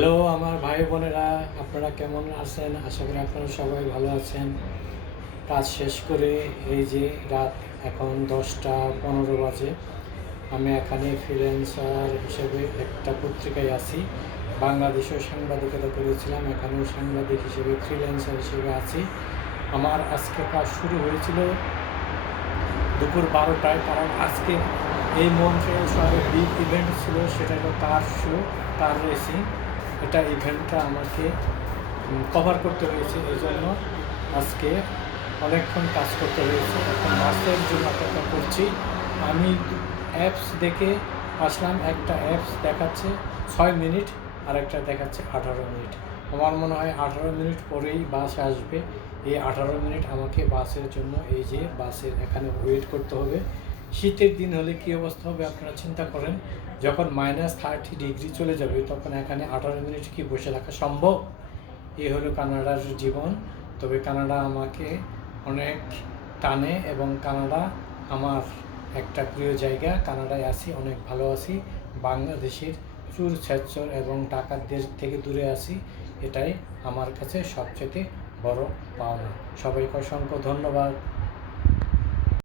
Hello আমার ভাই বোনেরা, আপনারা কেমন আছেন? আশা করি আপনারা সবাই ভালো আছেন। কাজ শেষ করে এই যে রাত এখন 10টা 15 বাজে। আমি এখানে ফ্রিল্যান্সার হিসেবে একটা পত্রিকায় আছি। বাংলাদেশেও সাংবাদিকতা করেছিলাম, এখানেও সাংবাদিক হিসেবে ফ্রিল্যান্সার হিসেবে আছি। আমার আজকে কাজ শুরু হয়েছিল দুপুর 12টায়, কারণ আজকে এই মন্ট্রিয়াল শহরে বিগ ইভেন্ট ছিল, সেটা হলো কার শো, কার রেসিং। এটা ইভেন্টটা আমাকে কভার করতে হয়েছে, এই জন্য আজকে অনেকক্ষণ কাজ করতে হয়েছে। এখন বাসের জন্য অপেক্ষা করছি। আমি অ্যাপস দেখে আসলাম, একটা অ্যাপস দেখাচ্ছে 6 মিনিট আর একটা দেখাচ্ছে 18 মিনিট। আমার মনে হয় 18 মিনিট পরেই বাস আসবে। এই 18 মিনিট আমাকে বাসের জন্য এই যে বাসের এখানে ওয়েট করতে হবে। শীতের দিন হলে কী অবস্থা হবে আপনারা চিন্তা করেন। যখন -30 ডিগ্রি চলে যাবে তখন এখানে 18 মিনিট কি বসে থাকা সম্ভব? এ হলো কানাডার জীবন। তবে কানাডা আমাকে অনেক টানে এবং কানাডা আমার একটা প্রিয় জায়গা। কানাডায় আছি, অনেক ভালো আছি। বাংলাদেশের চুর ছেচ্চর এবং ডাকাতদের থেকে দূরে আছি, এটাই আমার কাছে সবচেয়ে বড় পাওনা। সবাইকে অসংখ্য ধন্যবাদ।